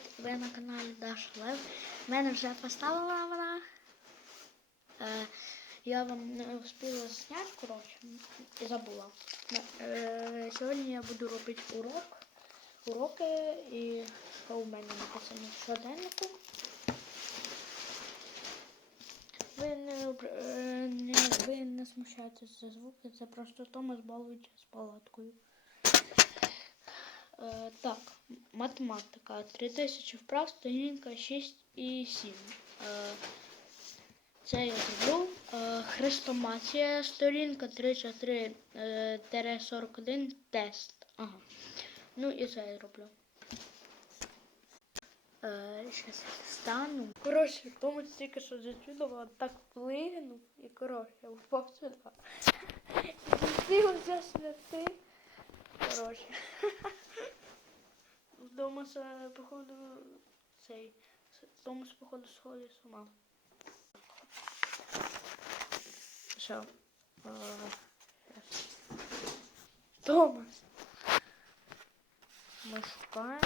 привіт! Ви на каналі Даша Лев. Мене вже поставила вона. Е, я вам не успіла зняти, коротше, і забула. Е, сьогодні я буду робити урок. Уроки і що у мене написано в щоденнику. Ви не, е, не, ви не смущайтеся за звуки, це просто Томас балується з палаткою. Е, так, математика. 3000 вправ, сторінка 6 і 7. Е, це я зроблю. Е, хрестоматія, сторінка 33 е, 41 тест. Ага. Ну і це я зроблю. Е, Щас стану. Коротше, тому тільки що зачудувала, так плигнув і коротше, впав сюди. Вже святи. Коротше. Вдома се, походу, цей. Томас, походу, сходить з ума. Що? Е, щас. Томас. Ми шукаємо.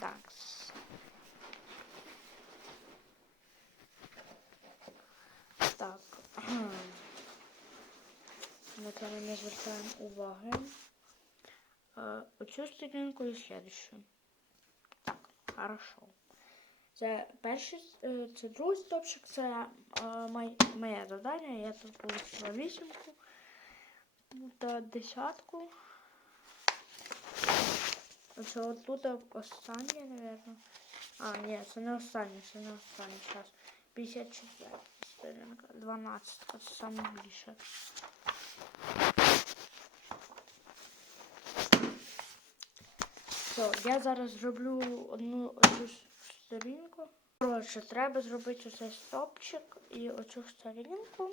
Так. Так. На це ми не звертаємо уваги. Оцю сторінку і слідущу. Так, хорошо. Це перший, е, це другий стопчик, це е, моє, моє завдання. Я тут отримала вісімку та десятку. Оце отут останнє, напевно. А, ні, це не останнє, це не останнє. Зараз. 54 сторінка, 12, це саме більше. Все, я зараз зроблю одну оцю сторінку. Коротше, треба зробити оцей стопчик і оцю сторінку.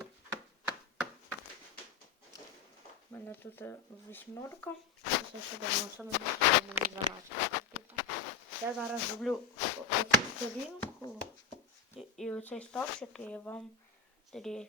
У мене тут е, восьмерка. Це сюди, ну саме більше мені 12. Я зараз зроблю оцю сторінку і, і оцей стопчик, і я вам тоді